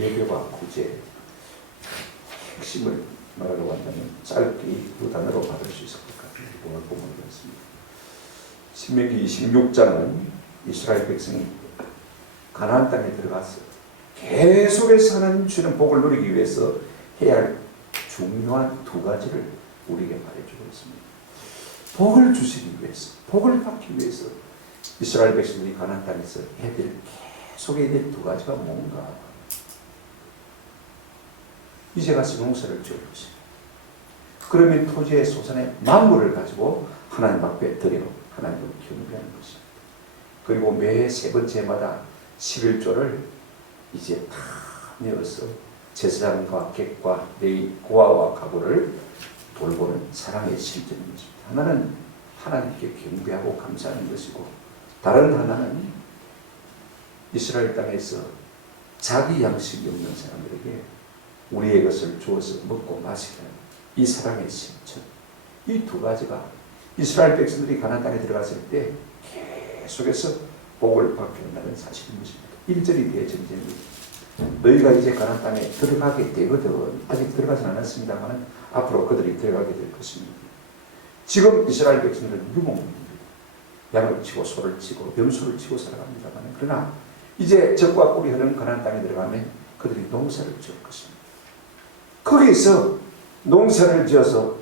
예배와 구제 핵심을 말하려고 한다면 짧게 두 단어로 말할 수 있을 것 같아요. 오늘 본문을 읽습니다. 신명기 26장은 이스라엘 백성이 가나안 땅에 들어가서 계속해서 하나님 주시는 복을 누리기 위해서 해야 할 중요한 두 가지를 우리에게 말해주고 있습니다. 복을 주시기 위해서, 복을 받기 위해서 이스라엘 백성들이 가나안 땅에서 해야 될 계속 해야 될 두 가지가 뭔가? 이제 가서 농사를 지을 것이다. 그러면 토지의 소산의 만물을 가지고 하나님 앞에 드려 하나님을 경배하는 것입니다. 그리고 매 세 번째마다 11조를 이제 다 내어서 제사장과 객과 내 고아와 가구를 돌보는 사랑의 실전인 것입니다. 하나는 하나님께 경배하고 감사하는 것이고, 다른 하나는 이스라엘 땅에서 자기 양식이 없는 사람들에게 우리의 것을 주어서 먹고 마시는 이 사랑의 실천, 이 두 가지가 이스라엘 백성들이 가나안 땅에 들어갔을 때 계속해서 복을 받게 된다는 사실인 것입니다. 1절이 대전제입니다. 너희가 이제 가나안 땅에 들어가게 되거든. 아직 들어가진 않았습니다만 앞으로 그들이 들어가게 될 것입니다. 지금 이스라엘 백성들은 유목민입니다. 양을 치고 소를 치고 염소를 치고 살아갑니다만, 그러나 이제 적과 꿀이 흐르는 가나안 땅에 들어가면 그들이 농사를 지을 것입니다. 거기서 농사를 지어서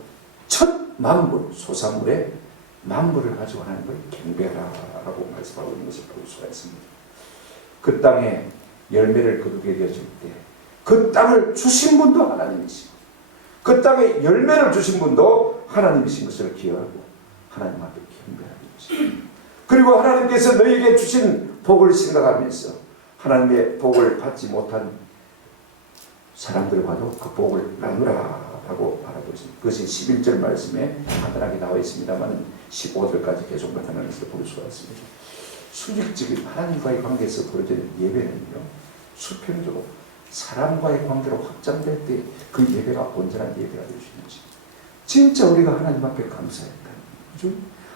첫 만물, 소산물의 만물을 가지고 하나님을 경배하라고 말씀하고 있는 것을 볼 수가 있습니다. 그 땅에 열매를 거두게 되었을 때 그 땅을 주신 분도 하나님이시고, 그 땅에 열매를 주신 분도 하나님이신 것을 기억하고 하나님 앞에 경배하는 것입니다. 그리고 하나님께서 너희에게 주신 복을 생각하면서 하나님의 복을 받지 못한 사람들과도 그 복을 나누라라고 말하고 있습니다. 그것이 11절 말씀에 간단하게 나와 있습니다만 15절까지 계속 나타나는 것을 볼 수가 있습니다. 수직적인 하나님과의 관계에서 벌어지는 예배는요, 수평적으로 사람과의 관계로 확장될 때 그 예배가 온전한 예배가 될 수 있는 것입니다. 진짜 우리가 하나님 앞에 감사했다. 그죠?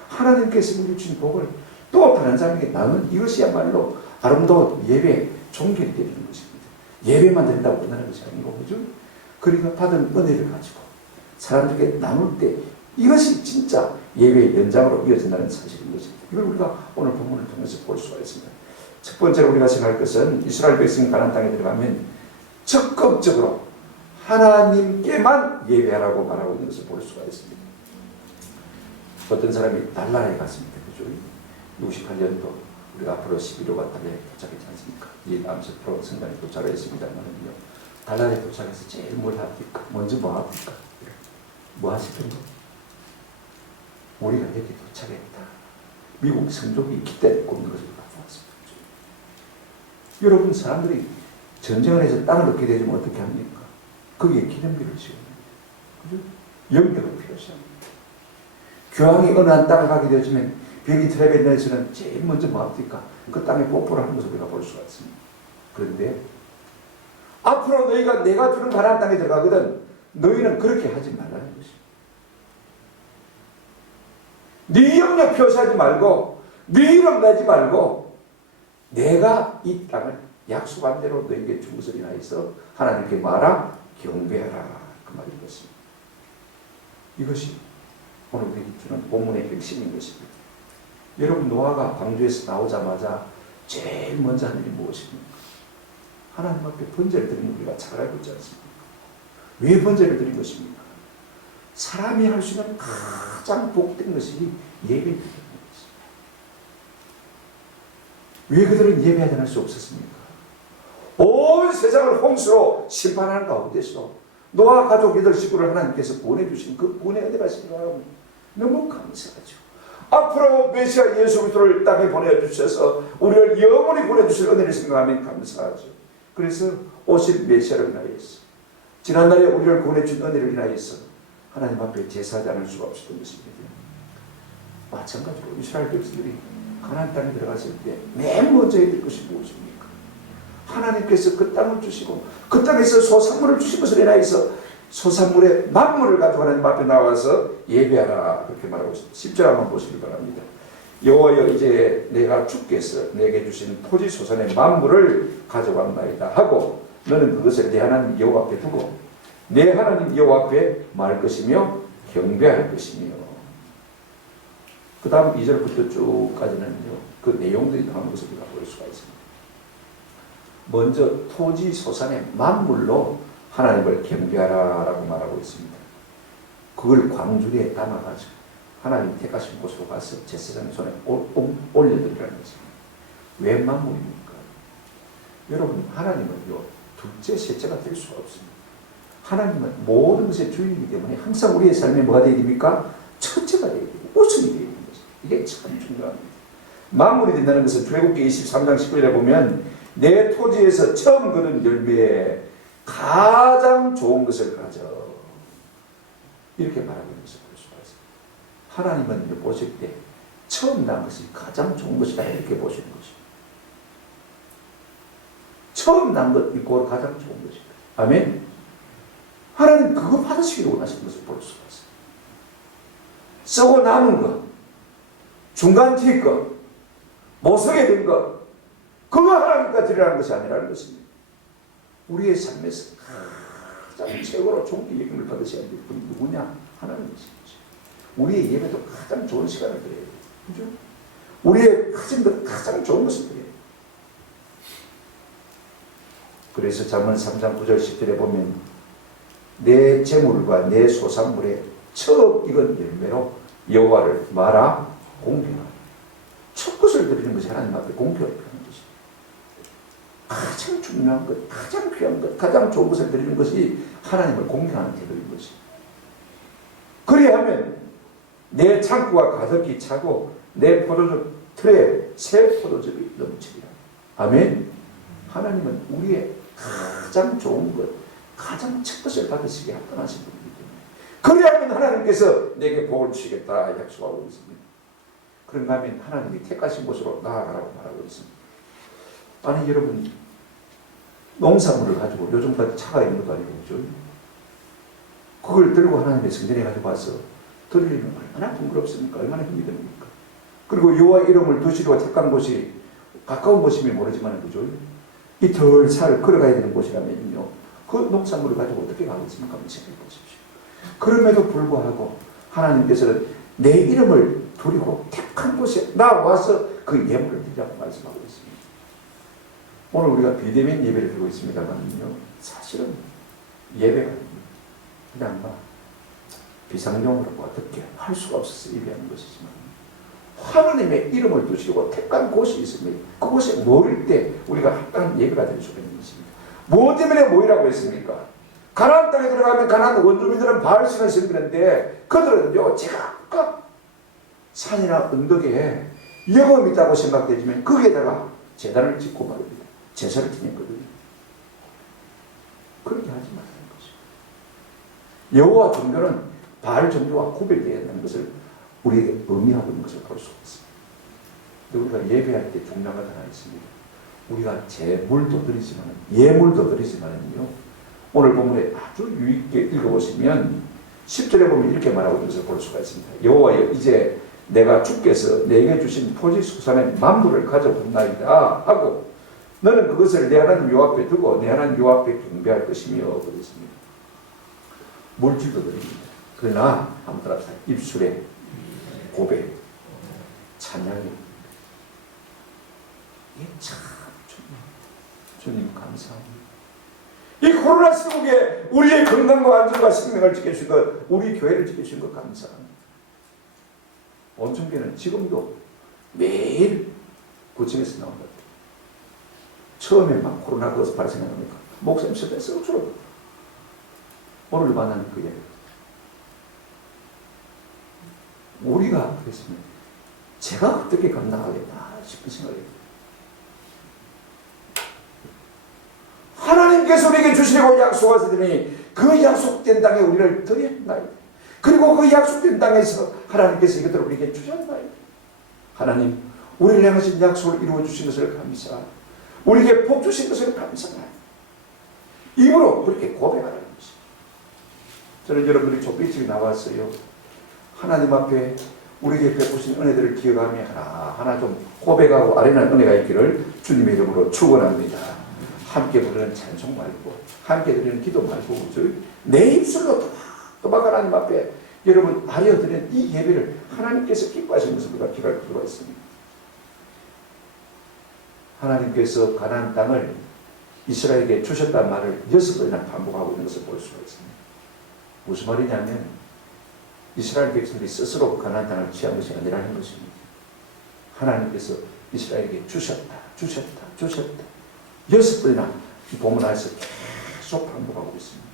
하나님께서 우리 주신 복을 또 다른 사람에게 나누는 이것이야말로 아름다운 예배 종결이 되는 것입니다. 예배만 된다고 끝나는 것이 아니고, 그죠? 그러니까 받은 은혜를 가지고 사람들에게 나눌 때 이것이 진짜 예배의 연장으로 이어진다는 사실인 것입니다. 이걸 우리가 오늘 본문을 통해서 볼 수가 있습니다. 첫 번째로 우리가 생각할 것은 이스라엘 백성이 가나안 땅에 들어가면 적극적으로 하나님께만 예배하라고 말하고 있는 것을 볼 수가 있습니다. 어떤 사람이 달나라에 갔습니다. 그죠? 68년도 우리가 앞으로 11호가 달에 도착했지 않습니까? 이 암스트롱 성당에 도착을 했습니다만요. 달나라에 도착해서 제일 뭘 합니까? 먼저 뭐 합니까? 뭐 하시던가? 우리가 여기 도착했다. 미국 성족이 기대를 꼽는 것을 갖고 왔습니다. 여러분, 사람들이 전쟁을 해서 땅을 얻게 되면 어떻게 합니까? 거기에 기념비를 지어줍니다. 그죠? 영적을 표시합니다. 교황이 어느 한 땅을 가게 되어지면 벨리 트레벤에서는 제일 먼저 뭐 합니까? 그 땅에 뽀뽀를 하는 것을 우리가 볼 수가 있습니다. 그런데 앞으로 너희가 내가 주는 가나안 땅에 들어가거든 너희는 그렇게 하지 말라는 것입니다. 네 영역 표시하지 말고 네 이름 내지 말고 내가 이 땅을 약속한 대로 너에게 준 것을 인하여서 하나님께 말하 경배하라, 그 말인 것입니다. 이것이 오늘 우리에게 주는 본문의 핵심인 것입니다. 여러분, 노아가 방주에서 나오자마자 제일 먼저 한 일이 무엇입니까? 하나님 앞에 번제를 드리는 우리가 잘 알고 있지 않습니까? 왜 번제를 드린 것입니까? 사람이 할 수 있는 가장 복된 것이 예배를 드리는 것입니다. 왜 그들은 예배하지 않을 수 없었습니까? 온 세상을 홍수로 심판하는 가운데서 노아 가족 8식구를 하나님께서 보내주신 그 구원의 은혜가 생각하면 너무 감사하죠. 앞으로 메시아 예수 그리스도를 땅에 보내주셔서 우리를 영원히 보내주실 은혜를 생각하면 감사하죠. 그래서 오실 메시아를 인하여서 지난날에 우리를 보내준 은혜를 인하여서 하나님 앞에 제사하지 않을 수가 없었던 것입니다. 마찬가지로 이스라엘 백성들이 가나안 땅에 들어갔을 때 맨 먼저 해야 될 것이 무엇입니까? 하나님께서 그 땅을 주시고 그 땅에서 소산물을 주신 것을 인하여서 소산물의 만물을 가지고 하나님 앞에 나와서 예배하라, 그렇게 말하고 있습니다. 10절 한번 보시기 바랍니다. 여호와여, 이제 내가 주께서 내게 주신 토지 소산의 만물을 가져왔나이다 하고 너는 그것을 내 하나님 여호와 앞에 두고 내 하나님 여호와 앞에 말 것이며 경배할 것이며. 그 다음 2절부터 쭉까지는요, 그 내용들이 나오는 것을 우리가 볼 수가 있습니다. 먼저 토지 소산의 만물로 하나님을 경배하라라고 말하고 있습니다. 그걸 광주리에 담아가지고 하나님 택하신 곳으로 가서 제사장의 손에 올려드리라는 것입니다. 왜 만물입니까? 여러분, 하나님은요, 둘째, 셋째가 될 수가 없습니다. 하나님은 모든 것의 주인이기 때문에 항상 우리의 삶에 뭐가 되어야 됩니까? 첫째가 되어야 되고 우선이 되어야 되는 것입니다. 이게 참 중요합니다. 만물이 된다는 것은 출애굽기 23장 19절에 보면 내 토지에서 처음 거둔 열매에 가장 좋은 것을 가져, 이렇게 말하고 있는 것을 볼 수가 있습니다. 하나님은 보실 때 처음 난 것이 가장 좋은 것이다, 이렇게 보시는 것입니다. 처음 난 것 이꼴 가장 좋은 것입니다. 아멘. 하나님 그거 받으시기를 원하시는 것을 볼 수가 있습니다. 썩어 남은 것, 중간 튈 것, 못 서게 된 것, 그거 하나님과 드리라는 것이 아니라는 것입니다. 우리의 삶에서 가장 최고로 존귀 예금을 받으셔야 될 분이 누구냐? 하나님이십니다. 우리의 예배도 가장 좋은 시간을 드려야 돼요. 그죠? 우리의 가장 좋은 것을 드려야 돼요. 그래서 잠언 3장 9절 10절에 보면 내 재물과 내 소산물에 처음 익은 열매로 여호와를 말아 공평하라. 첫 것을 드리는 것이 하나님 앞에 공평하는 것입니다. 가장 중요한 것, 가장 귀한 것, 가장 좋은 것을 드리는 것이 하나님을 공경하는 태도인 것입니다. 그리하면 내 창고가 가득히 차고 내 포도주 틀에 새 포도즙이 넘치리라. 아멘. 하나님은 우리의 가장 좋은 것, 가장 첫 것을 받으시게 합당하신 분이기 때문에 그리하면 하나님께서 내게 복을 주시겠다 약속하고 있습니다. 그런가 하면 하나님이 택하신 곳으로 나아가라고 말하고 있습니다. 아니 여러분, 농산물을 가지고 요즘까지 차가 있는 것도 아니고 그죠? 그걸 들고 하나님의 성전에 가지고 와서 드리려면 얼마나 번거롭습니까? 얼마나 힘이 듭니까? 그리고 여호와 이름을 두시고 택한 곳이 가까운 곳이면 모르지만 그죠? 이틀 살 걸어가야 되는 곳이라면요, 그 농산물을 가지고 어떻게 가겠습니까? 한번 생각해 보십시오. 그럼에도 불구하고 하나님께서는 내 이름을 두리고 택한 곳에 나와서 그 예물을 드리라고 말씀하고 있습니다. 오늘 우리가 비대면 예배를 드리고 있습니다만요, 사실은 예배가 그냥 비상용으로 어떻게 할 수가 없어서 예배하는 것이지만 하나님의 이름을 두시고 택한 곳이 있습니다. 그곳에 모일 때 우리가 합당한 예배가 될 수가 있는 것입니다. 무엇 때문에 모이라고 했습니까? 가나안 땅에 들어가면 가나안 원주민들은 바알신을 섬기는데 그들은요, 제각각 산이나 언덕에 영험이 있다고 생각되지만 거기에다가 제단을 짓고 말입니다. 제사를 지냈거든요. 그렇게 하지 말라는 것입니다. 여호와 종교는 바알 종교와 구별되어야 한다는 것을 우리에게 의미하고 있는 것을 볼 수가 있습니다. 근데 우리가 예배할 때 중요한 것 하나 있습니다. 우리가 제물도 드리지만 예물도 드리지만요, 오늘 본문에 아주 유익하게 읽어보시면 10절에 보면 이렇게 말하고 있는 것을 볼 수가 있습니다. 여호와여, 이제 내가 주께서 내게 주신 토지 소산의 만물을 가져본나이다 하고 너는 그것을 내 하나님 여호와 앞에 두고 내 하나님 여호와 앞에 경배할 것이며 그랬습니다. 물질도 드립니다. 그러나 한번 따라서 입술에 고백, 찬양이, 이게 참 주님 감사합니다. 이 코로나 시국에 우리의 건강과 안전과 생명을 지켜주신 것, 우리 교회를 지켜주신 것 감사합니다. 온천교회는 지금도 매일 구청에서 나온다. 처음에 막 코로나 그것을 발생하니까 목사님 섭외해서 줄어. 오늘 만나는 그 예배. 우리가 그랬습니다. 제가 어떻게 감당하겠다 싶은 생각이 듭니다. 하나님께서 우리에게 주시려고 약속하시더니 그 약속된 땅에 우리를 드려야 한다. 그리고 그 약속된 땅에서 하나님께서 이것들을 우리에게 주셨다. 하나님, 우리를 향하신 약속을 이루어 주신 것을 감사하고 우리에게 복 주신 것을 감사하고 입으로 그렇게 고백하라는 것입니다. 저는 여러분들이 좀 일찍 나왔어요. 하나님 앞에 우리에게 베푸신 은혜들을 기억하며 하나하나 좀 고백하고 아련한 은혜가 있기를 주님의 이름으로 축원합니다. 함께 부르는 찬송 말고 함께 드리는 기도 말고 내 입술로 또박 하나님 앞에 여러분 아려드리는 이 예배를 하나님께서 기뻐하시는 것을 우리가 기록할 필요가 있습니다. 하나님께서 가나안 땅을 이스라엘에게 주셨다는 말을 6번이나 반복하고 있는 것을 볼 수가 있습니다. 무슨 말이냐면 이스라엘 백성들이 스스로 가나안 땅을 취한 것이 아니라는 것입니다. 하나님께서 이스라엘에게 주셨다. 6번이나 이 본문 안에서 계속 반복하고 있습니다.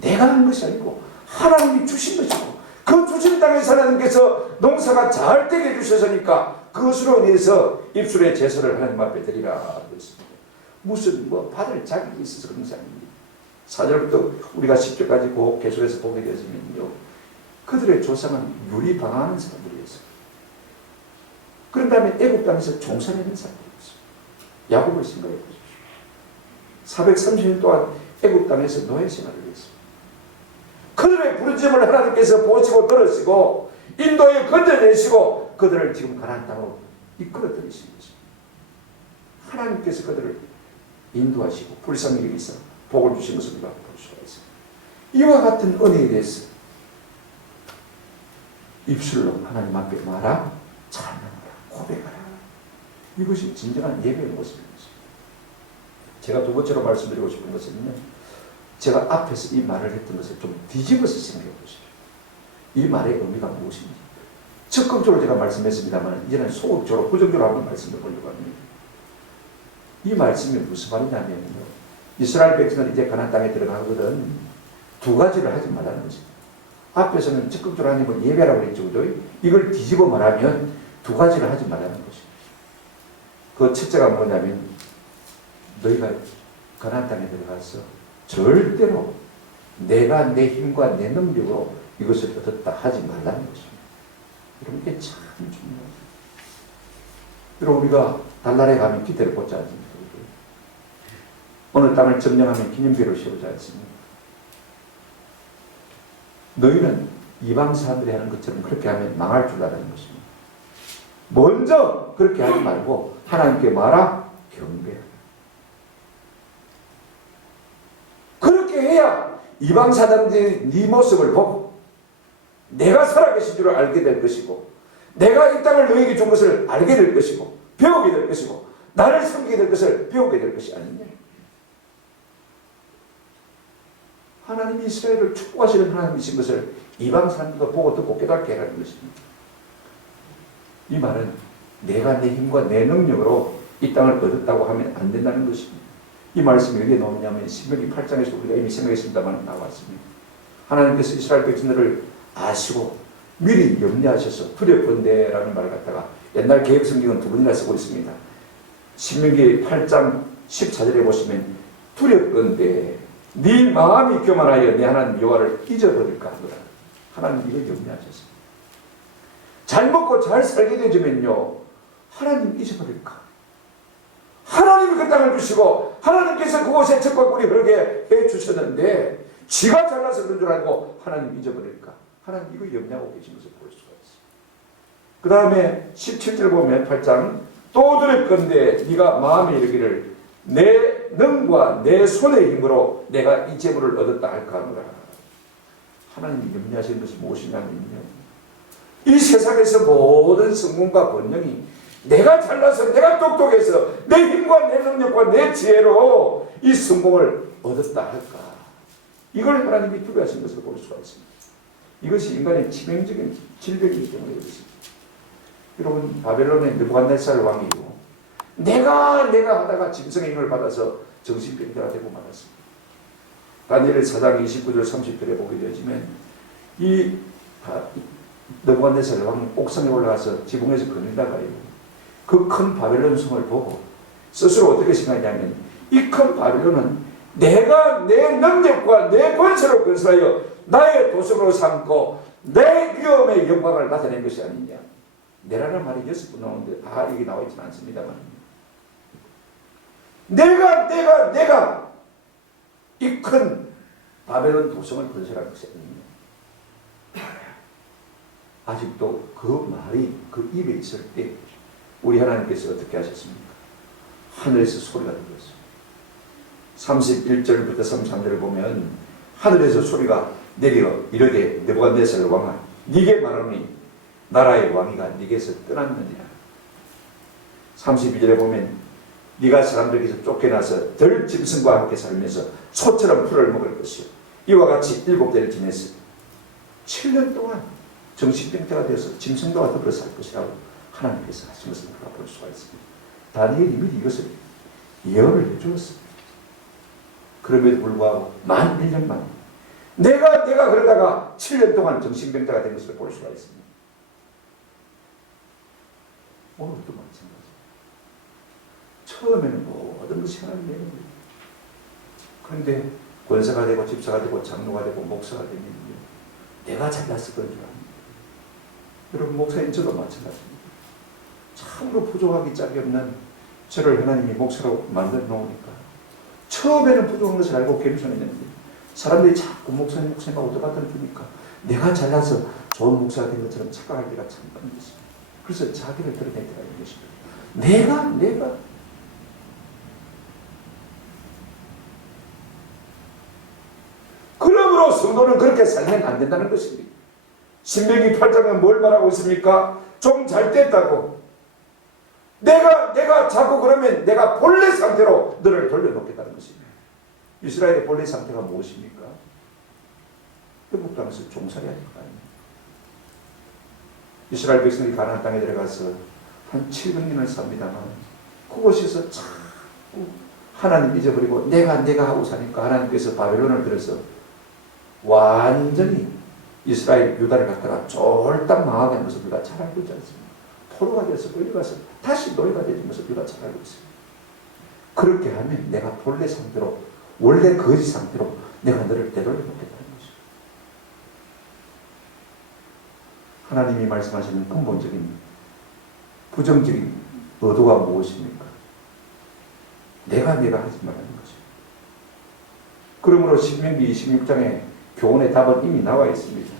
내가 한 것이 아니고 하나님이 주신 것이고 그 주신 땅에서 하나님께서 농사가 잘 되게 해주셨으니까 그것으로 인해서 입술의 제사를 하나님 앞에 드리라 하고 있습니다. 무슨 받을 자격이 있어서 그런 것이 아닙니다. 4절부터 우리가 10절까지 계속해서 보게 되면요, 그들의 조상은 유리 방황하는 사람들이었어요. 그런 다음에 애굽 땅에서 종살이하는 사람들이었어요. 야곱을 생각해 보십시오. 430년 동안 애굽 땅에서 노예 생활을 했습니다. 그들의 부르짖음을 하나님께서 보시고 들으시고 인도에 건져내시고 그들을 지금 가나안 땅으로 이끌어 들이신 것입니다. 하나님께서 그들을 인도하시고 불쌍히 여기서 복을 주신 것을 우리가 볼 수가 있습니다. 이와 같은 은혜에 대해서 입술로 하나님 앞에 말하, 찬양하라, 고백하라. 이것이 진정한 예배의 모습입니다. 제가 두 번째로 말씀드리고 싶은 것은요, 제가 앞에서 이 말을 했던 것을 좀 뒤집어서 생각해 보십시오. 이 말의 의미가 무엇인지. 적극적으로 제가 말씀했습니다만 이제는 소극적으로 부정적으로 한번 말씀해 보려고 합니다. 이 말씀이 무슨 말이냐면요, 이스라엘 백성은 이제 가나안 땅에 들어가거든 두 가지를 하지 말라는 것입니다. 앞에서는 적극적으로 하나님을 예배라고 했죠. 이걸 뒤집어 말하면 두 가지를 하지 말라는 것입니다. 그 첫째가 뭐냐면 너희가 가나안 땅에 들어가서 절대로 내가 내 힘과 내 능력으로 이것을 얻었다 하지 말라는 것입니다. 여러분, 이게 참 중요합니다. 여러분, 우리가 달나라에 가면 기대를 꽂지 않습니까? 어느 땅을 점령하면 기념비를 세우지 않습니까? 너희는 이방 사람들이 하는 것처럼 그렇게 하면 망할 줄 아는 것입니다. 먼저 그렇게 하지 말고 하나님께 말하, 경배하라. 그렇게 해야 이방 사람들이 네 모습을 보고 내가 살아계신 줄을 알게 될 것이고 내가 이 땅을 너에게 준 것을 알게 될 것이고 배우게 될 것이고 나를 섬기게 될 것을 배우게 될 것이 아니냐. 하나님이 이스라엘을 축복하시는 하나님이신 것을 이방 사람들과 보고 듣고 깨닫게 하라는 것입니다. 이 말은 내가 내 힘과 내 능력으로 이 땅을 얻었다고 하면 안 된다는 것입니다. 이 말씀이 어디에 나오냐면 신명기 8장에서 우리가 이미 생각했습니다만 나왔습니다. 하나님께서 이스라엘 백성들을 아시고 미리 염려하셔서 두렵건대라는 말을 갖다가 옛날 개혁성경은 두 번이나 쓰고 있습니다. 신명기 8장 14절에 보시면 두렵건대 네 마음이 교만하여 내 하나님 여호와를 잊어버릴까 하더라. 하나님 이걸 염려하셨습니다. 잘 먹고 잘 살게 되지면요 하나님 잊어버릴까. 하나님이 그 땅을 주시고 하나님께서 그곳에 적과 꿀이 흐르게 해주셨는데 지가 잘나서 그런 줄 알고 하나님 잊어버릴까. 하나님 이거 염려하고 계신 것을 볼 수가 있어요. 그 다음에 17절 보면 8장 또 두렵건대 네가 마음에 이르기를 내 능과 내 손의 힘으로 내가 이 재물을 얻었다 할까 하노라. 하나님이 염려하시는 것이 무엇이냐면요, 이 세상에서 모든 성공과 번영이 내가 잘나서 내가 똑똑해서 내 힘과 내 능력과 내 지혜로 이 성공을 얻었다 할까. 이걸 하나님이 두려워하시는 것을 볼 수가 있습니다. 이것이 인간의 치명적인 질병이기 때문에 그렇습니다. 여러분, 바벨론의 느부갓네살 왕이고 내가 하다가 짐승의 힘을 받아서 정신병자가 되고 말았습니다. 다니엘 4장 29절 30절에 보게 되어지면 이 느부갓네살 왕은 옥상에 올라가서 지붕에서 거닐다가요 그 큰 바벨론 성을 보고 스스로 어떻게 생각하냐면 이 큰 바벨론은 내가 내 능력과 내 권세로 건설하여 나의 도성으로 삼고 내 위엄의 영광을 나타낸 것이 아니냐. 내라는 말이 6번 나오는데 여기 나와 있지는 않습니다만 내가 이 큰 바벨론 도성을 건설한 것이 아니냐. 아직도 그 말이 그 입에 있을 때 우리 하나님께서 어떻게 하셨습니까? 하늘에서 소리가 들렸어요. 31절부터 33절을 보면 하늘에서 소리가 내려 이르되 느부갓네살 왕아 네게 말하노니 나라의 왕이가 네게서 떠났느니라. 32절에 보면 네가 사람들에게서 쫓겨나서 들 짐승과 함께 살면서 소처럼 풀을 먹을 것이요 이와 같이 7대를 지내서 7년 동안 정신병자가 되어서 짐승과 더불어 살 것이라고 하나님께서 하신 것을 우리가 볼 수가 있습니다. 다니엘이 미리 이것을 예언을 해주었습니다. 그럼에도 불구하고 만 1년 만에 내가 그러다가 7년 동안 정신병자가 된 것을 볼 수가 있습니다. 오늘도 마찬가지입니다. 처음에는 모든 것이 하나님의 은혜입니다. 그런데 권사가 되고 집사가 되고 장로가 되고 목사가 되면 내가 잘났을 건 줄 압니다. 여러분 목사님 저도 마찬가지입니다. 참으로 부족하기 짝이 없는 저를 하나님이 목사로 만들어 놓으니까 처음에는 부족한 것을 알고 겸손했는데 사람들이 자꾸 목사님하고 똑같은 주니까 내가 잘나서 좋은 목사가 된 것처럼 착각할 때가 참 많은 것입니다. 그래서 자기를 드러낼 때가 있는 것입니다. 내가 그러므로 성도는 그렇게 살면 안 된다는 것입니다. 신명기 8장은 뭘 말하고 있습니까? 좀 잘 됐다고. 내가 자꾸 그러면 내가 본래 상태로 너를 돌려놓겠다는 것입니다. 이스라엘의 본래 상태가 무엇입니까? 애굽 땅에서 종살이하는 거 아닙니까? 이스라엘 백성이 가나안 땅에 들어가서 한 700년을 삽니다만 그곳에서 자꾸 하나님 잊어버리고 내가 하고 사니까 하나님께서 바벨론을 들어서 완전히 이스라엘 유다를 갖다가 쫄딱 망하게 한 것을 우리가 잘 알고 있지 않습니까? 포로가 돼서 끌려가서 다시 노예가 되는 것을 우리가 잘 알고 있습니다. 그렇게 하면 내가 본래 상태로 원래 거짓 상태로 내가 너를 되돌려 놓겠다는 것입니다. 하나님이 말씀하시는 근본적인 부정적인 의도가 무엇입니까? 내가 하지 말라는 것입니다. 그러므로 신명기 26장에 교훈의 답은 이미 나와 있습니다.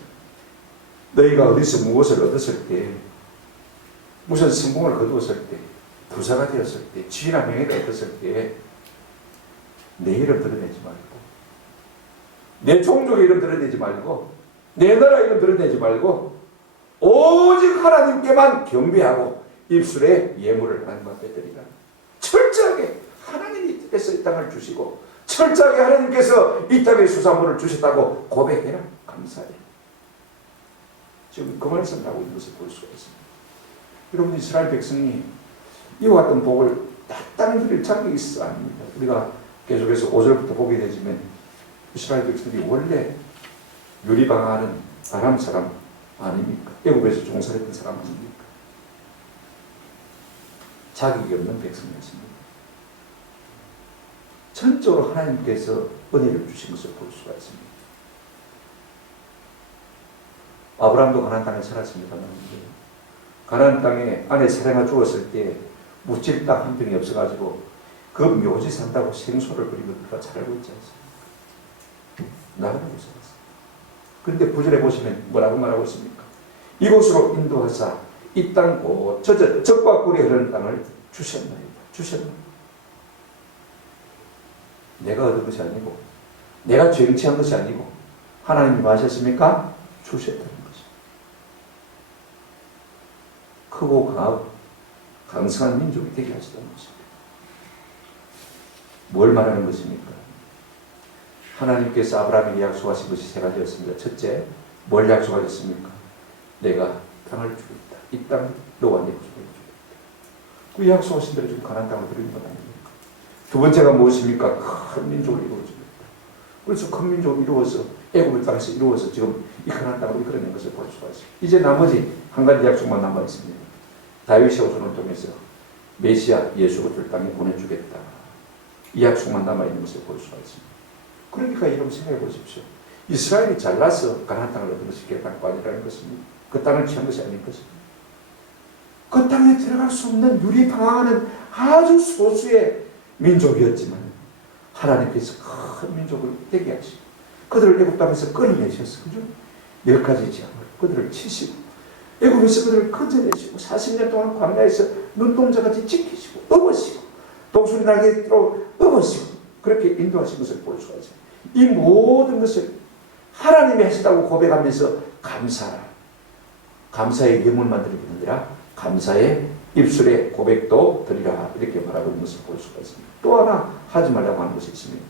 너희가 어디서 무엇을 얻었을 때, 무슨 성공을 거두었을 때, 부자가 되었을 때, 지위나 명예가 얻었을 때 내 이름 드러내지 말고, 내 종족의 이름 드러내지 말고, 내 나라 이름 드러내지 말고 오직 하나님께만 경배하고 입술에 예물을 하나님 앞에 드리라. 철저하게 하나님께서 이 땅을 주시고 철저하게 하나님께서 이 땅에 수산물을 주셨다고 고백해라. 감사해. 지금 그 말씀을 하고 있는 것을 볼 수가 있습니다. 여러분 이스라엘 백성이 이와 같은 복을 땅을 드릴 자격이 있어 아닙니다. 우리가 계속해서 5절부터 보게 되지만 이스라엘 백성들이 원래 유리방하는 아람 사람 아닙니까? 애굽에서 종살했던 사람 아닙니까? 자격이 없는 백성이었습니다. 전적으로 하나님께서 은혜를 주신 것을 볼 수가 있습니다. 아브라함도 가나안 땅에 살았습니다만 가나안 땅에 아내 사라가 죽었을 때 묻질 딱 한 병이 없어가지고 그 묘지 산다고 생소를 부리고 우리가 잘 알고 있지 않습니까? 나가고 살았어요. 그런데 구절에 보시면 뭐라고 말하고 있습니까? 이곳으로 인도하사 이 땅 곧 적과 꿀이 흐르는 땅을 주셨나이다. 내가 얻은 것이 아니고 내가 죄응치한 것이 아니고 하나님이 뭐 하셨습니까? 주셨다는 것입니다. 크고 강하고 강성한 민족이 되게 하시다는 것입니다. 뭘 말하는 것입니까? 하나님께서 아브라함에게 약속하신 것이 세 가지였습니다. 첫째, 뭘 약속하셨습니까? 내가 땅을 주겠다. 이 땅을 너와 내 조상에게 주겠다. 그 약속하신 대로 지금 가나안 땅을 드리는 건 아닙니까? 두 번째가 무엇입니까? 큰 민족을 이루어주겠다. 그래서 큰 민족을 이루어서 애굽 땅에서 이루어서 지금 이 가나안 땅을 이끌어낸 것을 볼 수가 있습니다. 이제 나머지 한 가지 약속만 남아 있습니다. 다윗의 후손을 통해서 메시아 예수를 줄 땅에 보내주겠다. 이 약속만 남아 있는 것을 볼 수가 있습니다. 그러니까 여러분 생각해 보십시오. 이스라엘이 잘나서 가나안 땅을 얻은 것이 결단코 아니라는 것입니다. 그 땅을 취한 것이 아닌 것입니다. 그 땅에 들어갈 수 없는 유리방황하는 아주 소수의 민족이었지만 하나님께서 큰 민족을 되게 하시고 그들을 애굽 땅에서 끌어내셨어. 그죠? 10가지 재앙을 그들을 치시고 애굽에서 그들을 건져내시고 40년 동안 광야에서 눈동자같이 지키시고 업으시고 독수리 날개로 업으시고 그렇게 인도하신 것을 볼 수가 있어요. 이 모든 것을 하나님이 하셨다고 고백하면서 감사의 예물만 드리는 게 아니라 감사의 입술의 고백도 드리라 이렇게 말하고 있는 것을 볼 수가 있습니다. 또 하나 하지 말라고 하는 것이 있습니다.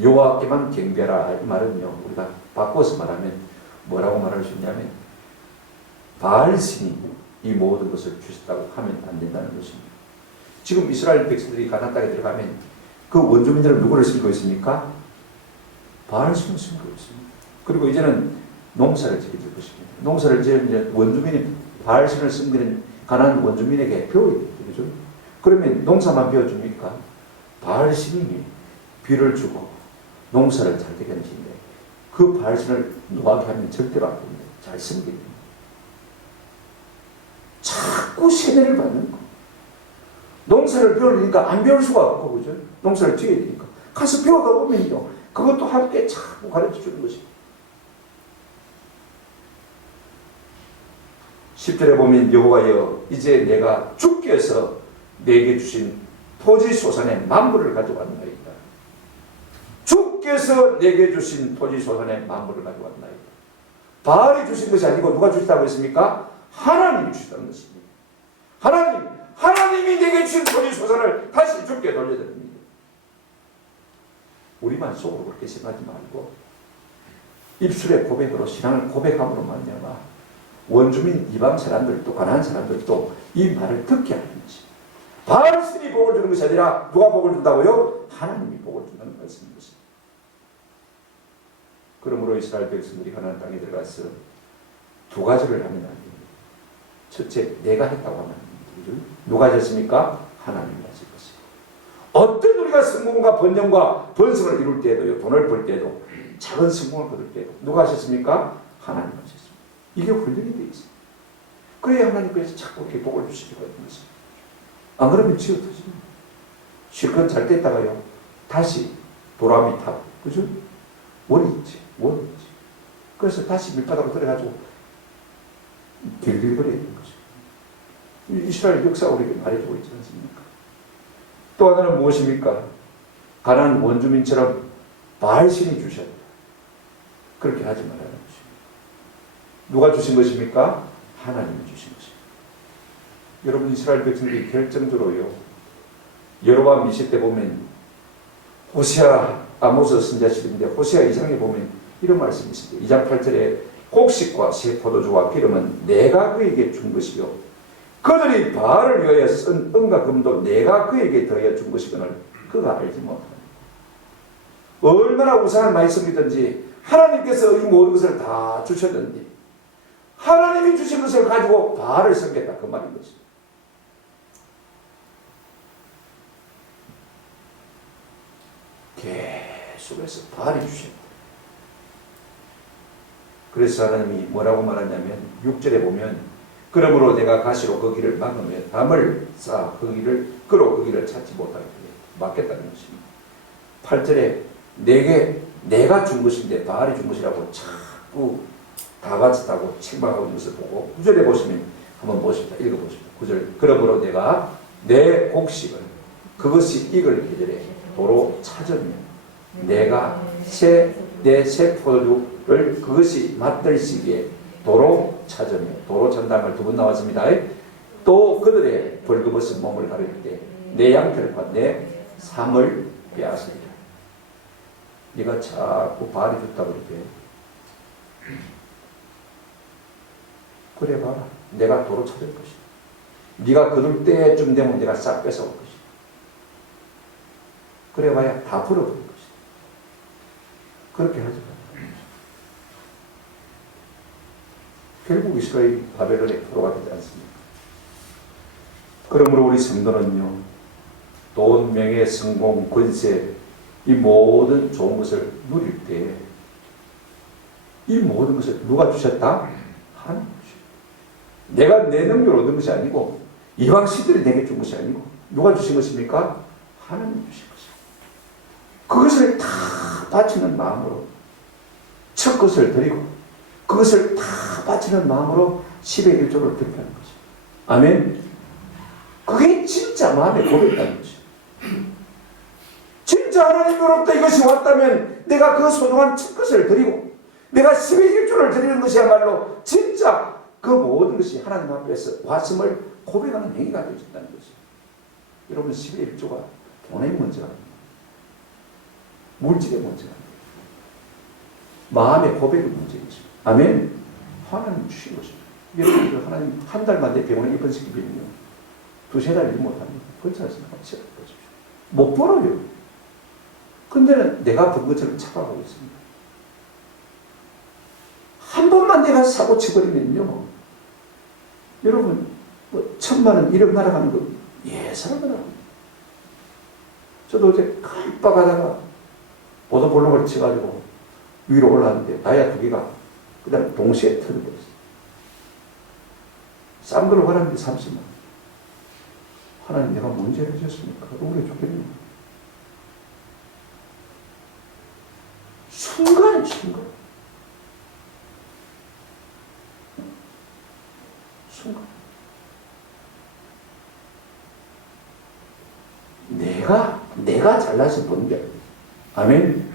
여호와께만 경배하라. 이 말은요, 우리가 바꿔서 말하면 뭐라고 말할 수 있냐면 바알신이 이 모든 것을 주셨다고 하면 안 된다는 것입니다. 지금 이스라엘 백성들이 가나안 땅에 들어가면 그 원주민들은 누구를 섬기고 있습니까? 바알신을 섬기고 있습니다. 그리고 이제는 농사를 지게 될 것입니다. 농사를 지으면 원주민이 바알신을 섬기는 가나안 원주민에게 배워야 되죠. 그러면 농사만 배워줍니까? 바알신이 비를 주고 농사를 잘 되게 하시는데 그 바알신을 노하게 하면 절대로 안 됩니다. 잘 섬기게 됩니다. 자꾸 세뇌를 받는 거. 농사를 배우려니까 안 배울 수가 없고, 그죠? 농사를 지어야 되니까. 가서 배우다 보면요, 그것도 함께 자꾸 가르쳐 주는 것입니다. 10절에 보면 여호와여 이제 내가 주께서 내게 주신 토지 소산의 만물을 가져왔나이다. 주께서 내게 주신 토지 소산의 만물을 가져왔나이다. 바알이 주신 것이 아니고 누가 주셨다고 했습니까? 하나님이 주셨다는 것입니다. 하나님이 내게 주신 토지 소산을 다시 주께 돌려드립니다. 우리만 속으로 그렇게 생각하지 말고 입술의 고백으로 신앙을 고백함으로 말미암아 원주민 이방 사람들도 가나안 사람들도 이 말을 듣게 하는 것입니다. 바알신이 복을 주는 것이 아니라 누가 복을 준다고요? 하나님이 복을 준다는 말씀인 것입니다. 그러므로 이스라엘 백성들이 가나안 땅에 들어가서 두 가지를 하면 안 됩니다. 첫째, 내가 했다고 하면 안 됩니다. 누가 하셨습니까? 하나님이 하실 것이고. 어떤 우리가 성공과 번영과 번성을 이룰 때도요, 돈을 벌 때도, 작은 성공을 거둘 때도 누가 하셨습니까? 하나님 하셨습니다. 이게 훈련이 되어 있습니다. 그래야 하나님께서 자꾸 이렇게 복을 주시기가 있는 것입니다. 안 그러면 지어터집니다. 실컷 잘 됐다가요, 다시 도람이 타고, 그죠? 원이 있지. 그래서 다시 밀바닥으로 들어가지고 길길거려야 되는 것입니다. 이스라엘 역사가 우리에게 말해주고 있지 않습니까? 또 하나는 무엇입니까? 가나안 원주민처럼 바알신이 주셨다. 그렇게 하지 말아야 합니다. 누가 주신 것입니까? 하나님이 주신 것입니다. 여러분, 이스라엘 백성들이 결정적으로요, 여로보암 20대 보면 호세아, 아모스 선지자 시대인데 호세아 2장에 보면 이런 말씀이 있습니다. 2장 8절에 곡식과 새 포도주와 기름은 내가 그에게 준 것이요 그들이 바알을 위하여 쓴 은과 금도 내가 그에게 더하여 준 것이거늘 그가 알지 못하느니라. 얼마나 우상을 많이 섬기든지 하나님께서 이 모든 것을 다 주셨는데 하나님이 주신 것을 가지고 바알을 섬겼다, 그 말인 것입니다. 계속해서 바알이 주셨다. 그래서 하나님이 뭐라고 말하냐면 6절에 보면 그러므로 내가 가시로 그 길을 막으며 담을 쌓아 그 길을 그로 그 길을 찾지 못하게 막겠다는 것입니다. 8절에 내가 준 것인데 바알이 준 것이라고 자꾸 다 바쳤다고 책망하고 있는 것을 보고 9절에 보시면 한번 보십시다. 읽어보십시다. 9절 그러므로 내가 내 곡식을 그것이 익을 계절에 도로 찾으며 내가 내 새 포도주를 그것이 맛들 시기에 도로 찾으며 도로 찾는다는 말 두 번 나왔습니다. 또 그들의 벌거벗은 몸을 가릴 때 내 양털과 내 삶을 빼앗으리라. 네가 자꾸 바알이 줬다고 그렇게 그래 봐라. 내가 도로 찾을 것이다. 네가 거둘 때쯤 되면 내가 싹 뺏어올 것이다. 그래 봐야 다 풀어버릴 것이다. 그렇게 하지 마라. 결국 이스라엘이 바벨론에 포로가 되지 않습니까? 그러므로 우리 성도는요, 돈, 명예, 성공, 권세, 이 모든 좋은 것을 누릴 때 이 모든 것을 누가 주셨다? 하나님 주셨다. 내가 내 능력으로 얻은 것이 아니고 이방 시들이 내게 준 것이 아니고 누가 주신 것입니까? 하나님 주신 것입니다. 그것을 다 바치는 마음으로 첫 것을 드리고 그것을 다 바치는 마음으로 10의 1조를 드리는 것입니다. 아멘. 그게 진짜 마음의 고백이라는 것입니다. 진짜 하나님으로부터 이것이 왔다면 내가 그 소중한 첫 것을 드리고 내가 10의 1조를 드리는 것이야말로 진짜 그 모든 것이 하나님 앞에서 왔음을 고백하는 행위가 되어진다는 것이죠. 여러분 10의 1조가 돈의 문제가 아닙니다. 물질의 문제가 아닙니다. 마음의 고백의 문제이죠. 아멘. 하나님 주신 것입니다. 여러분들 하나님 한 달만 내 병원에 입원시키면요 2~3달 일 못합니다. 그렇지 않습니까? 못 벌어요. 근데는 내가 번 것처럼 착각하고 있습니다. 한 번만 내가 사고 치버리면요 여러분 뭐 1000만원 1억 날아가는 거 예사하더라고요. 저도 어제 깜빡하다가 보도블록을 쳐가지고 위로 올라왔는데 다이아 2개가 그 다음에 동시에 터져버렸어요. 싼 걸로 가라는데 30만 원. 하나님 내가 문제를 해줬습니까? 억울해 죽겠네. 순간. 내가 잘나서 보는 게 아니에요. 아멘.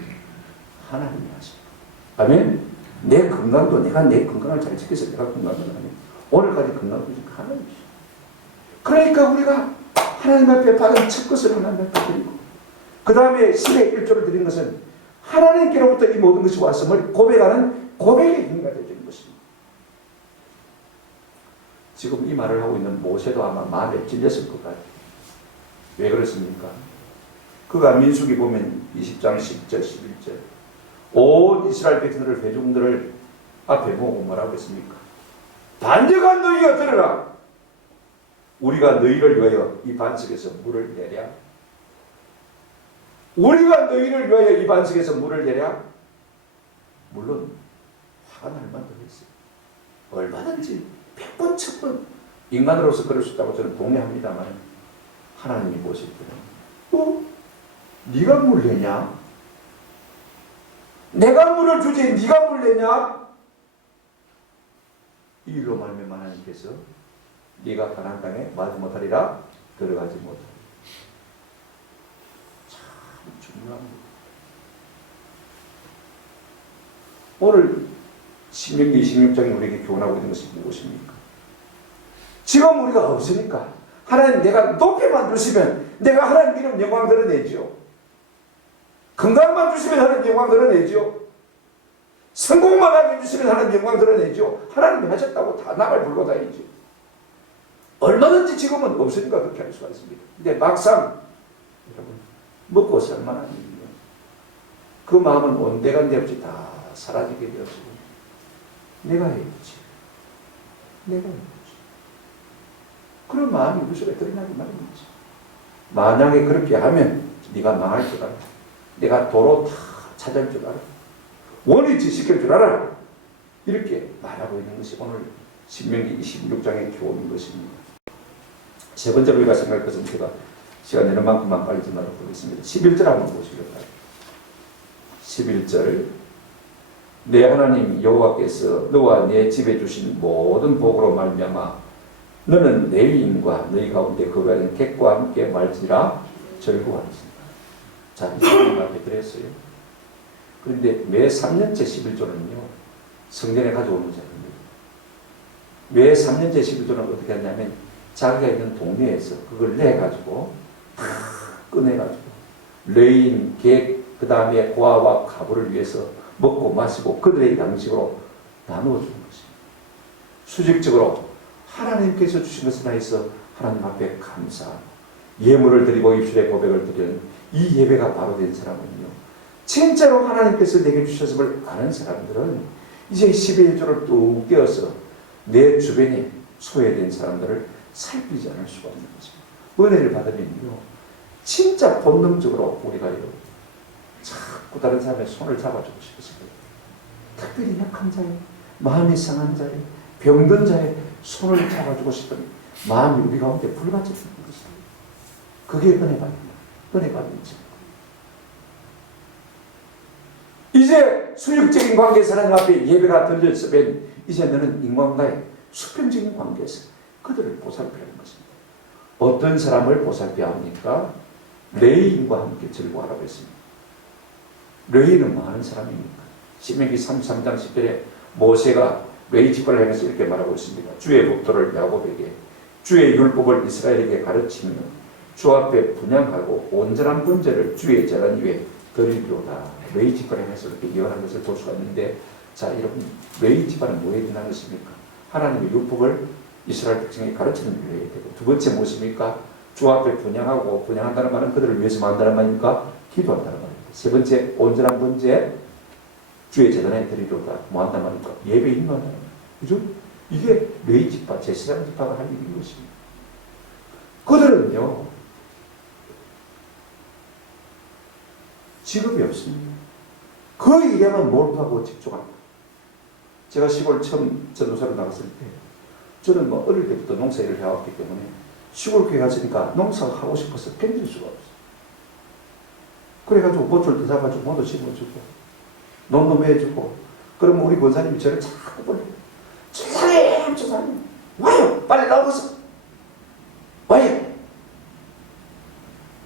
하나님이 하십니다. 아멘. 내 건강도 내가 내 건강을 잘 지켜서 내가 건강을 하면 오늘까지 건강을 주신 하나님이시죠. 그러니까 우리가 하나님 앞에 받은 첫 것을 하나님 앞에 드리고 그 다음에 10의 1조를 드린 것은 하나님께로부터 이 모든 것이 왔음을 고백하는 고백의 행위가 되는 것입니다. 지금 이 말을 하고 있는 모세도 아마 마음에 찔렸을 것 같아요. 왜 그렇습니까? 그가 민수기 보면 20장 10절 11절 온 이스라엘 백성들을 회중들을 앞에 모으고 뭐라고 했습니까? 반역한 너희가 들으라. 우리가 너희를 위하여 이 반석에서 물을 내랴. 우리가 너희를 위하여 이 반석에서 물을 내랴. 물론 화가 날 만도 했어요. 얼마든지 100번 1000번 인간으로서 그럴 수 있다고 저는 동의합니다만 하나님이 보실 때는 네가 물 내냐? 내가 물을 주지 네가 물 내냐? 이 일로 말미암아 하나님께서 네가 가나안 땅에 마지 못하리라 들어가지 못하리라. 참 중요합니다. 오늘 신명기 26장이 우리에게 교훈하고 있는 것이 무엇입니까? 지금 우리가 없으니까 하나님 내가 높이만 주시면 내가 하나님 이름 영광 드러내죠. 건강만 주시면 하나님 영광 드러내죠. 성공만 하게 해주시면 하나님 영광 드러내죠. 하나님이 하셨다고 다 나를 불러 다니죠. 얼마든지 지금은 없으니까 그렇게 할 수가 있습니다. 근데 막상 여러분 먹고 살만한 일이요. 그 마음은 온데간데 없이 다 사라지게 되었어요. 내가 해야지. 그런 마음이 우리 속에 드러나기 마련이지. 만약에 그렇게 하면 네가 망할 줄 알아. 내가 도로 다 찾을 줄 알아. 원위치 시킬 줄 알아. 이렇게 말하고 있는 것이 오늘 신명기 26장의 교훈인 것입니다. 세 번째로 우리가 생각할 것은 제가 시간 되는 만큼만 빨리 전하도록 하겠습니다. 11절 한번 보시겠다. 11절 내 하나님 여호와께서 너와 내 집에 주신 모든 복으로 말미암아 너는 내 인과 너희 가운데 거하는 객과 함께 말지라 즐거워하리라. 자, 이 하나님 앞에 그랬어요. 그런데 매 3년째 11조는요 성전에 가져오는 자입니다. 매 3년째 11조는 어떻게 하냐면 자기가 있는 동네에서 그걸 내가지고 다 꺼내가지고 레인, 객, 그 다음에 고아와 가부를 위해서 먹고 마시고 그들의 양식으로 나누어주는 것입니다. 수직적으로 하나님께서 주신 것에 대해서 하나님 앞에 감사하고 예물을 드리고 입술의 고백을 드리는 이 예배가 바로 된 사람은요 진짜로 하나님께서 내게 주셨음을 아는 사람들은 이제 11의 1조를 뚝 떼어서 내 주변에 소외된 사람들을 살피지 않을 수가 없는 것입니다. 은혜를 받으면요 진짜 본능적으로 우리가요 자꾸 다른 사람의 손을 잡아주고 싶습니다. 특별히 약한 자의 마음이 상한 자의 병든 자의 손을 잡아주고 싶은 마음이 우리 가운데 불같이 드는 것입니다. 그게 은혜 받습니다. 은혜 받는 자. 이제 수육적인 관계에서 하나님 앞에 예배가 들렸으면 이제 너는 인간과의 수평적인 관계에서 그들을 보살펴야 하는 것입니다. 어떤 사람을 보살펴야 합니까? 레인과 함께 즐거워하라고 했습니다. 레인은 뭐 하는 사람입니까? 신명기 33장 10절에 모세가 레이 집회를 하면서 이렇게 말하고 있습니다. 주의 법도를 야곱에게, 주의 율법을 이스라엘에게 가르치며 주 앞에 분향하고 온전한 번제를 주의 제단 위에 드리리로다. 레이 집회를 하면서 이렇게 예언한 것을 볼 수가 있는데, 자 여러분, 레이 집회는 뭐에 해당하는 것입니까? 하나님의 율법을 이스라엘 백성에게 가르치는 일을 해야 되고, 두 번째 무엇입니까? 주 앞에 분향하고, 분향한다는 말은 그들을 위해서 한다는 말입니까? 기도한다는 말입니다. 세 번째, 온전한 번제 주의 제단에 드리려다. 뭐 한단 말입니까? 예배 인도한다는 말이에요. 그죠? 이게 레위 지파, 제사장 지파가 할 일인 것입니다. 그들은요, 직업이 없습니다. 그 일에만 몰두하고 집중합니다. 제가 시골 처음 전도사로 나갔을 때, 저는 뭐 어릴 때부터 농사일을 해왔기 때문에 시골 교회 갔으니까 농사가 하고 싶어서 견딜 수가 없어요. 그래가지고 봇을 뜯어가지고 모두 심어주고 논도 매주고, 그러면 우리 권사님이 저를 자꾸 불러요. 조사님 와요, 빨리 나와서 와요.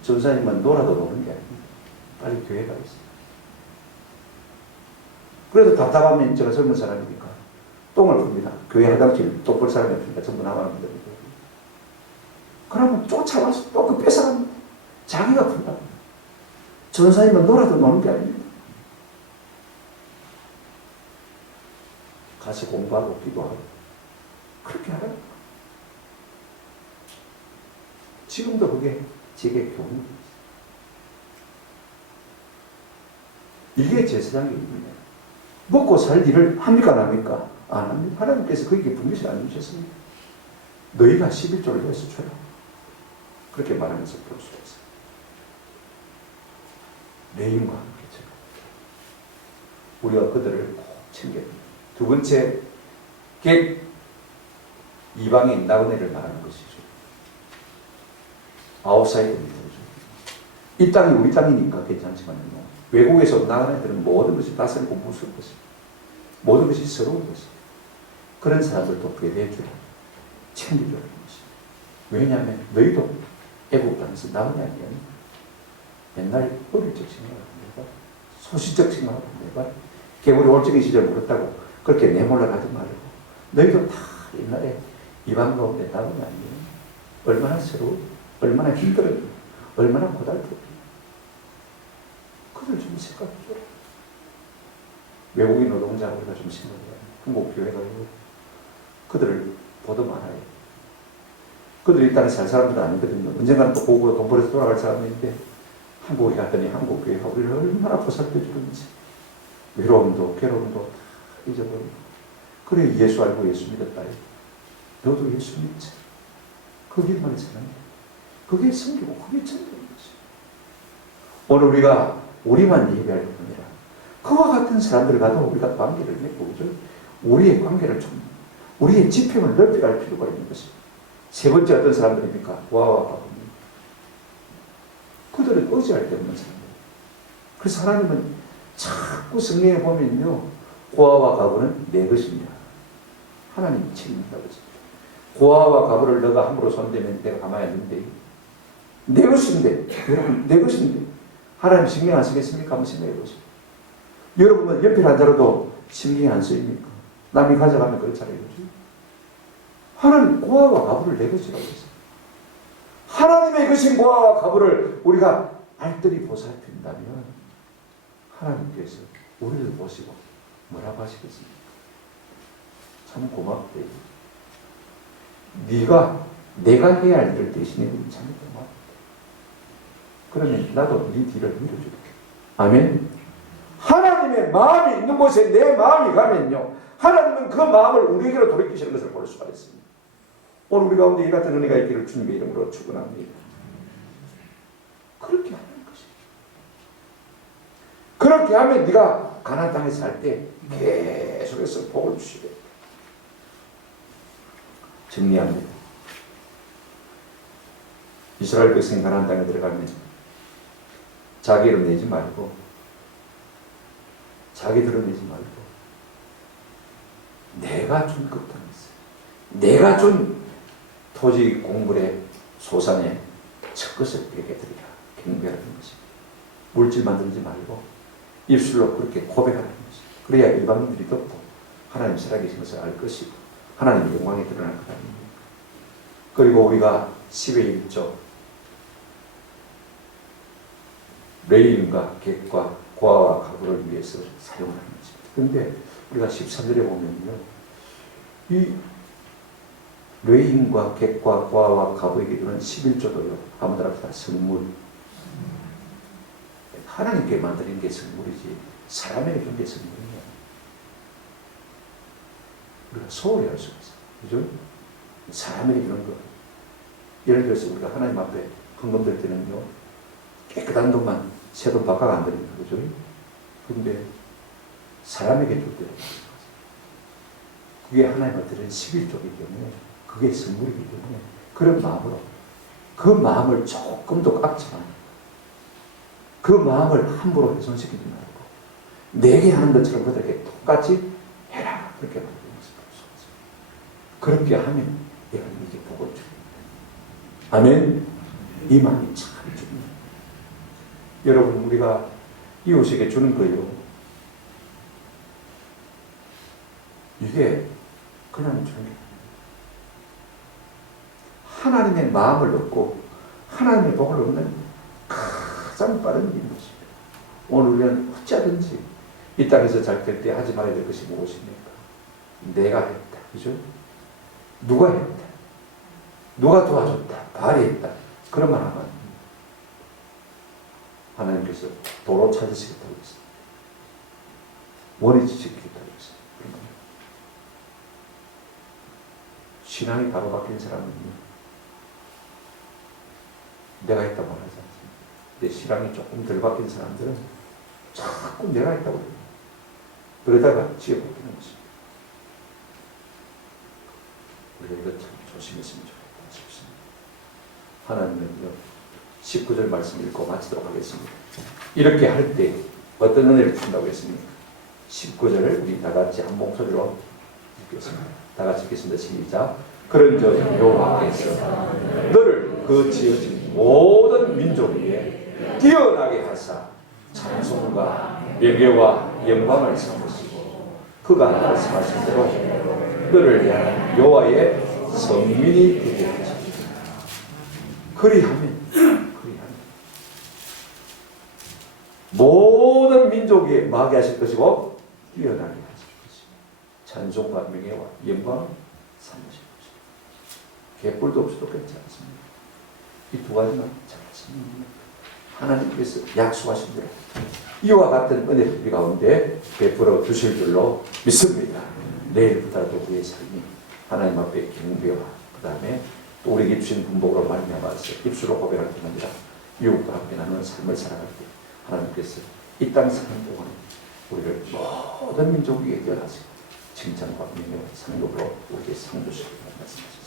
전사님은 놀아도 노는 게 아닙니다. 빨리 교회 가 있어요. 그래도 답답하면 제가 젊은 사람이니까 똥을 풉니다. 교회 화장실 똥 볼 사람이 없으니까 전부 나가는 분들이고. 그러면 쫓아와서 또 그 뺏어갑니다. 자기가 푼다. 전사님은 놀아도 노는 게 아닙니다. 가서 공부하고 기도하고 그렇게 하라고. 지금도 그게 제게 교훈입니다. 이게 제사장의 일입니다. 먹고 살 일을 합니까 안 합니까? 안 합니다. 하나님께서 거기에 분깃을 안 주셨습니다. 너희가 11조를 내서 줘라. 그렇게 말하면서 볼 수가 있어요. 레인과 함께 제가 우리가 그들을 꼭 챙겨야 됩니다. 두 번째, 객 이방인 나그네를 말하는 것이죠. 아웃사이더입니다. 이 땅이 우리 땅이니까 괜찮지만요, 외국에서 나그네들은 모든 것이 낯설고 무서운 것입니다. 모든 것이 서러운 것입니다. 그런 사람들도 배려해주라, 챙겨주라는 것입니다. 왜냐하면 너희도 애국 땅에서 나그네 아니야. 옛날 어릴 적 생각합니다. 소시적 생각합니다. 개구리 올적인 시절 모른다고 그렇게 내몰라 가지 말고, 너희도 다 옛날에 이방 가운데 나그네 아니에요. 얼마나 서러워, 얼마나 힘들어요, 얼마나 고달프요. 그들 좀 생각해줘라. 외국인 노동자 우리가 좀 생각해야 돼. 한국 교회가 그들을 보듬어야 해. 그들이 이 땅에 살 사람들은 아니거든요. 언젠가는 또 고국으로 돈 벌어서 돌아갈 사람인데, 한국에 갔더니 한국 교회가 우리를 얼마나 보살펴주는지, 외로움도 괴로움도 다 잊어버리고, 그래 예수 알고 예수 믿었다. 너도 예수 믿자. 그 길만이 사는 거야. 그게 성기고 그게 천국인 것이야. 오늘 우리가 우리만 예배할 뿐이라 그와 같은 사람들과도 우리가 관계를 맺고, 그죠? 우리의 관계를 좀, 우리의 지평을 넓혀갈 필요가 있는 것입니다. 세 번째 어떤 사람들입니까? 고아와 가부입니다. 그들은 의지할 데 없는 사람들. 그래서 하나님은 자꾸 성경에 보면요, 고아와 가부는 내 것입니다. 하나님이 책임진다고 했습니다. 고아와 가부를 너가 함부로 손대면 내가 가만히 안 둔대. 내 것인데, 여러분, 내 것인데. 하나님 신경 안 쓰겠습니까? 한번 생각해 보세요. 여러분은 옆에 앉아도 신경이 안 쓰입니까? 남이 가져가면 그렇잖아요. 그렇죠? 하나님 고아와 가부를 내 것이라고 했어요. 하나님의 것인 고아와 가부를 우리가 알뜰히 보살핀다면 하나님께서 우리를 보시고 뭐라고 하시겠습니까? 참 고맙대. 내가 해야 할 일을 대신해 주면 참 고맙다. 그러면 나도 네 뒤를 밀어줄게. 아멘. 하나님의 마음이 있는 곳에 내 마음이 가면요, 하나님은 그 마음을 우리에게로 돌이키시는 것을 볼 수가 있습니다. 오늘 우리 가운데 이 같은 은혜가 있기를 주님의 이름으로 축원합니다. 그렇게 하는 것입니다. 그렇게 하면 네가 가나안 땅에 살 때 계속해서 복을 주시게. 정리합니다. 이스라엘 백성이 가나안 땅에 들어가면 자기 이름 내지 말고, 자기 드러내지 말고, 내가 준 그 땅에서, 내가 준 토지 공물의 소산의 첫 것을 내게 드리라. 경배하는 것입니다. 물질 만들지 말고 입술로 그렇게 고백하는 것입니다. 그래야 일반인들이 듣고 하나님 살아계신 것을 알 것이고 하나님의 영광이 드러날 것 아닙니까? 그리고 우리가 10의 1조 레인과 객과 고아와 가부를 위해서 사용하는 것입니다. 그런데 우리가 13절에 보면요, 이 레인과 객과 고아와 가부에게 주는 11조도요 아무나 다 선물, 하나님께 만드는 게 선물이지 사람에게 준 게 선물이에요. 우리가 소홀히 할 수가 있어요. 그죠? 사람에게 주는 거. 예를 들어서 우리가 하나님 앞에 헌금 들 때는요, 깨끗한 돈만 새 돈 바꿔 안 드립니다. 그죠? 근데 사람에게 줄 때는 그게 하나님한테 드리는 11조이기 때문에 그게 선물이기 때문에 그런 마음으로 그 마음을 조금도 깎지만 그 마음을 함부로 훼손시키지 말고 내게 하는 것처럼 그들에게 똑같이 해라. 그렇게 말하는 것입니다. 그렇게 하면 내가 이게 복을 줍니다. 아멘. 이 마음이 참 줍니다. 여러분, 우리가 이웃에게 주는 거예요. 이게 그냥 주는 게 하나님의 마음을 얻고 하나님의 복을 얻는 가장 빠른 길인 것입니다. 오늘 우리는 어찌하든지 이 땅에서 잘 될 때 하지 말아야 될 것이 무엇입니까? 내가 했다. 그죠? 누가 했다. 누가 도와줬다. 발휘했다. 그런 말 하면 하나님께서 도로 찾으시겠다고 했습니다. 원위 지키겠다고 했습니다. 신앙이 바로 바뀐 사람은요, 내가 했다고 말하지 않습니다. 근데 신앙이 조금 덜 바뀐 사람들은 자꾸 내가 했다고 해요. 그러다가 지혜 바뀌는 것입니다. 우리가 이거 참 조심했으면 좋겠다 싶습니다. 하나님은요, 19절 말씀 읽고 마치도록 하겠습니다. 이렇게 할 때 어떤 은혜를 준다고 했습니까? 19절을 우리 다 같이 한 목소리로 읽겠습니다. 다 같이 읽겠습니다. 시작. 그런즉 여호와께서 너를 그 지어진 모든 민족 위에 뛰어나게 하사 찬송과 명예와 영광을 삼으시고 그가 말씀하신 대로 너를 위한 여호와의 성민이 되게 하십니다. 그리하면 모든 민족 위에 마게 하실 것이고 뛰어나게 하실 것입니다. 찬송과 명예와 영광을 삼으실 것입니다. 개뿔도 없이 똑같지 않습니다. 이 두 가지만 잘하십니다. 하나님께서 약속하신 대로 이와 같은 은혜를 우리 가운데 베풀어 주실 줄로 믿습니다. 내일부터라도 우리의 삶이 하나님 앞에 경배와 그 다음에 또 우리에게 주신 분복으로 말미암아서 입술로 고백할 뿐 아니라 이웃과 함께 나누는 삶을 살아갈 때 하나님께서 이 땅 사는 동안 우리를 모든 민족 위에 뛰어나시고 칭찬과 명예와 상급으로 우리에게 상 주시고 말씀하셨습니다.